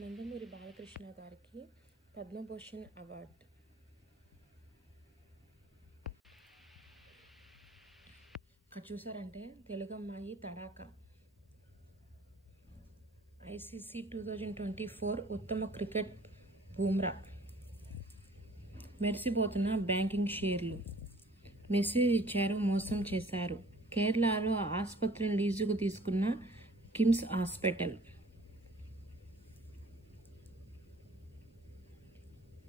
నందమూరి బాలకృష్ణ గారికి పద్మభూషణ్ అవార్డు. ఇక్కడ చూసారంటే తెలుగు అమ్మాయి తడాకా. ఐసీసీ 2024 ఉత్తమ క్రికెట్ బూమ్రా. మెరిసిపోతున్న బ్యాంకింగ్ షేర్లు. మెసేజ్ ఇచ్చారు, మోసం చేశారు. కేరళలో ఆసుపత్రిని లీజుకు తీసుకున్న కిమ్స్ హాస్పిటల్.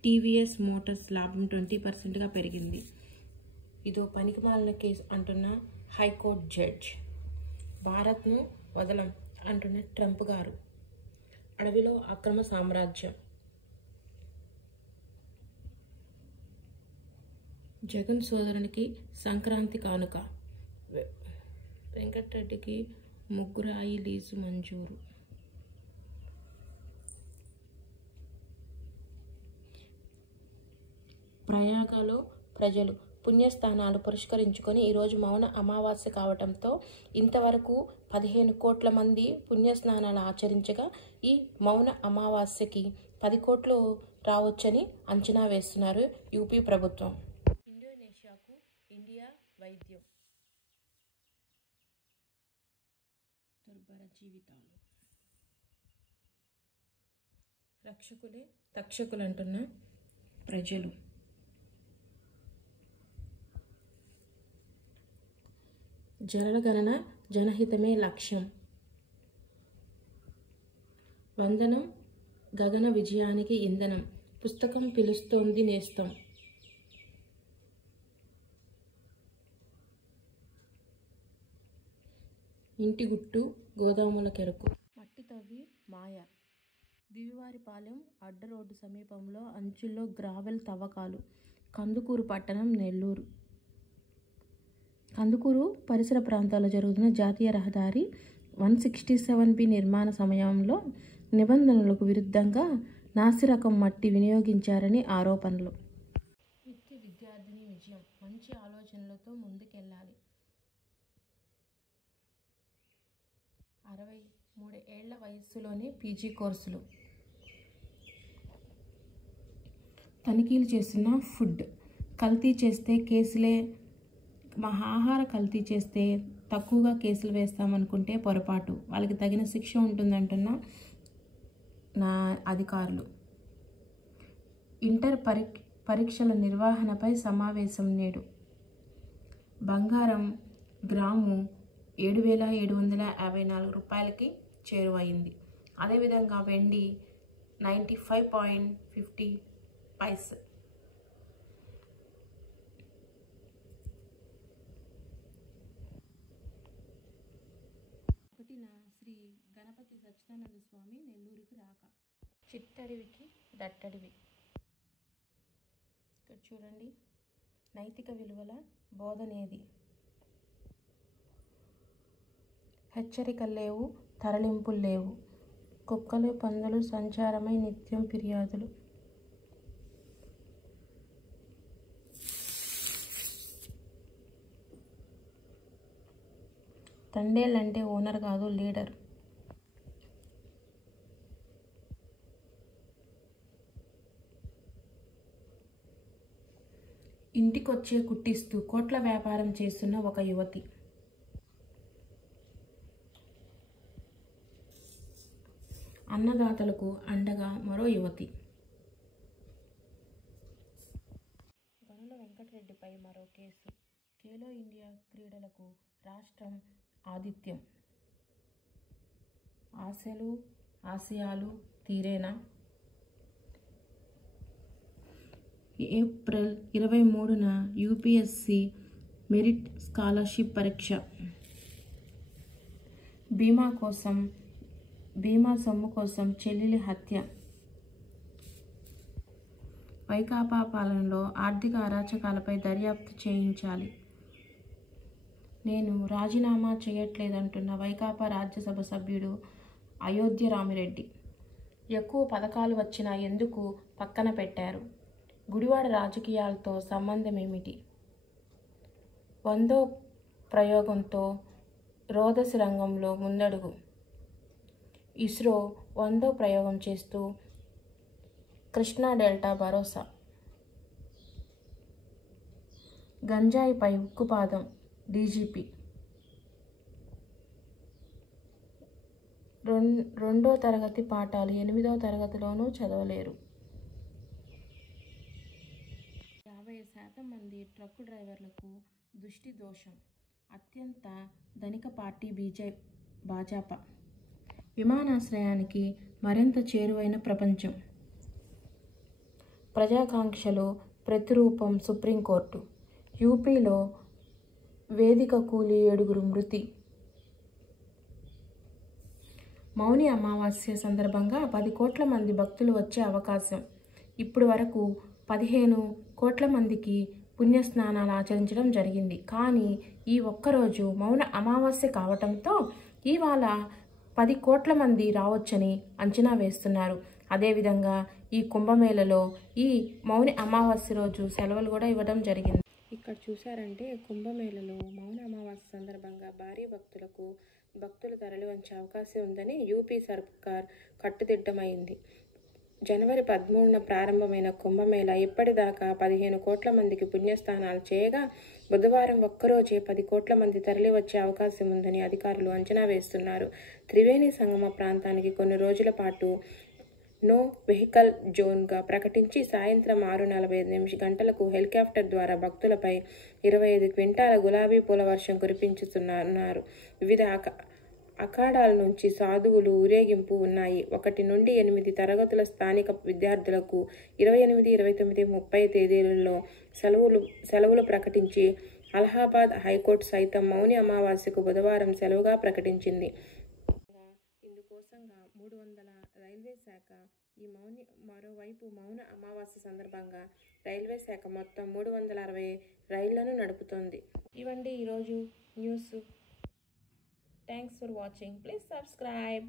టీవీఎస్ మోటార్స్ లాభం 20%గా పెరిగింది. ఇదో పనికిమాలిన కేసు అంటున్న హైకోర్టు జడ్జ్. భారత్ను వదలం అంటున్న ట్రంప్ గారు. అడవిలో అక్రమ సామ్రాజ్యం. జగన్ సోదరునికి సంక్రాంతి కానుక. వెంకటరెడ్డికి ముగ్గురాయి లీజు మంజూరు. ప్రయాగలో ప్రజలు పుణ్యస్థానాలు పురస్కరించుకొని ఈరోజు మౌన అమావాస్య కావడంతో ఇంతవరకు 15 కోట్ల మంది పుణ్యస్నానాలు ఆచరించగా ఈ మౌన అమావాస్యకి 10 కోట్లు రావచ్చని అంచనా వేస్తున్నారు యూపీ ప్రభుత్వం. ఇండోనేషియాకు ఇండియా వైద్యం. దుర్భర జీవితాలు. రక్షకులే తక్షకులంటున్న ప్రజలు. జనగణన జనహితమే లక్ష్యం. వందనం గగన విజయానికి ఇంధనం. పుస్తకం పిలుస్తోంది నేస్తం. ఇంటి గుట్టు గోదాముల కెరకు. మట్టి తవ్వి మాయ. దివివారిపాలెం అడ్డ రోడ్డు సమీపంలో అంచుల్లో గ్రావెల్ తవ్వకాలు. కందుకూరు పట్టణం, నెల్లూరు. కందుకూరు పరిసర ప్రాంతాల్లో జరుగుతున్న జాతీయ రహదారి 167B నిర్మాణ సమయంలో నిబంధనలకు విరుద్ధంగా నాసిరకం మట్టి వినియోగించారని ఆరోపణలు. విద్యార్థిని విజయం. మంచి ఆలోచనలతో ముందుకెళ్లాలి. 63 ఏళ్ల వయస్సులోనే పీజీ కోర్సులు. తనిఖీలు చేస్తున్న ఫుడ్. కల్తీ చేస్తే కేసులే. ఆహార కల్తీ చేస్తే తక్కువగా కేసులు వేస్తామనుకుంటే పొరపాటు. వాళ్ళకి తగిన శిక్ష ఉంటుందంటున్న నా అధికారులు. ఇంటర్ పరీక్షల నిర్వహణపై సమావేశం నేడు. బంగారం గ్రాము 7,754 రూపాయలకి చేరువైంది. అదేవిధంగా వెండి 95.50 పైస్. శ్రీ గణపతి సచ్చిదానంద స్వామి నెల్లూరుకి రాక. చిట్టడివికి దట్టడివి. ఇక్కడ చూడండి. నైతిక విలువల బోధనేది. హెచ్చరికలు లేవు, తరలింపులు లేవు. కుక్కలు పందులు సంచారమై నిత్యం ఫిర్యాదులు. తండేళ్ళంటే ఓనర్ కాదు, లీడర్. ఇంటికొచ్చే కుట్టిస్తూ కోట్ల వ్యాపారం చేస్తున్న ఒక యువతి. అన్నదాతలకు అండగా మరో యువతి. గనుల వెంకటరెడ్డిపై మరో కేసు. ఖేలో ఇండియా క్రీడలకు రాష్ట్రం ఆతిథ్యం. ఆశయాలు తీరేనా? ఏప్రిల్ 23న యూపీఎస్సీ మెరిట్ స్కాలర్షిప్ పరీక్ష. బీమా సొమ్ము కోసం చెల్లెలి హత్య. వైకాపా పాలనలో ఆర్థిక అరాచకాలపై దర్యాప్తు చేయించాలి. నేను రాజీనామా చేయట్లేదంటున్న వైకాపా రాజ్యసభ సభ్యుడు అయోధ్య రామిరెడ్డి. ఎక్కువ పథకాలు వచ్చినా ఎందుకు పక్కన పెట్టారు? గుడివాడ రాజకీయాలతో సంబంధం ఏమిటి? 100వ ప్రయోగంతో రోదసి రంగంలో ముందడుగు. ఇస్రో 100వ ప్రయోగం చేస్తూ కృష్ణా డెల్టా భరోసా. గంజాయిపై ఉక్కుపాదం డీజీపీ. 2వ తరగతి పాఠాలు 8వ తరగతిలోనూ చదవలేరు. 50% మంది ట్రక్కు డ్రైవర్లకు దృష్టి దోషం. అత్యంత ధనిక పార్టీ భాజపా. విమానాశ్రయానికి మరింత చేరువైన ప్రపంచం. ప్రజాకాంక్షలు ప్రతిరూపం సుప్రీంకోర్టు. యూపీలో వేదిక కూలి 7 మృతి. మౌని అమావాస్య సందర్భంగా 10 కోట్ల మంది భక్తులు వచ్చే అవకాశం. ఇప్పటి వరకు 15 కోట్ల మందికి పుణ్యస్నానాలు ఆచరించడం జరిగింది. కానీ ఈ ఒక్కరోజు మౌన అమావాస్య కావటంతో ఇవాళ 10 కోట్ల మంది రావచ్చని అంచనా వేస్తున్నారు. అదేవిధంగా ఈ కుంభమేళలో ఈ మౌని అమావాస్య రోజు సెలవులు కూడా ఇవ్వడం జరిగింది. ఇక్కడ చూసారంటే కుంభమేళలో మౌన అమావాస్య సందర్భంగా భారీ భక్తులు తరలి వచ్చే అవకాశం ఉందని యూపీ సర్కార్ కట్టుదిట్టమైంది. జనవరి 13న ప్రారంభమైన కుంభమేళా ఇప్పటిదాకా 15 కోట్ల మందికి పుణ్యస్నానాలు చేయగా బుధవారం ఒక్కరోజే 10 కోట్ల మంది తరలి వచ్చే అవకాశం ఉందని అధికారులు అంచనా వేస్తున్నారు. త్రివేణి సంగమ ప్రాంతానికి కొన్ని రోజుల పాటు నో వెహికల్ జోన్గా ప్రకటించి సాయంత్రం 6:45 గంటలకు హెలికాప్టర్ ద్వారా భక్తులపై 25 క్వింటాల గులాబీ పూల వర్షం కురిపించుతున్నారు. వివిధ అఖాడాల నుంచి సాధువులు ఊరేగింపు ఉన్నాయి. 1 నుండి 8 తరగతుల స్థానిక విద్యార్థులకు 28, 29, 30 తేదీలలో సెలవులు ప్రకటించి అలహాబాద్ హైకోర్టు సైతం మౌని అమావాస్యకు బుధవారం సెలవుగా ప్రకటించింది. ఇందుకోసంగా 300 రైల్వే శాఖ మరోవైపు మౌన అమావాస్య సందర్భంగా రైల్వే శాఖ మొత్తం 360 రైళ్లను నడుపుతోంది. ఇవండి ఈరోజు news. Thanks for watching. Please subscribe.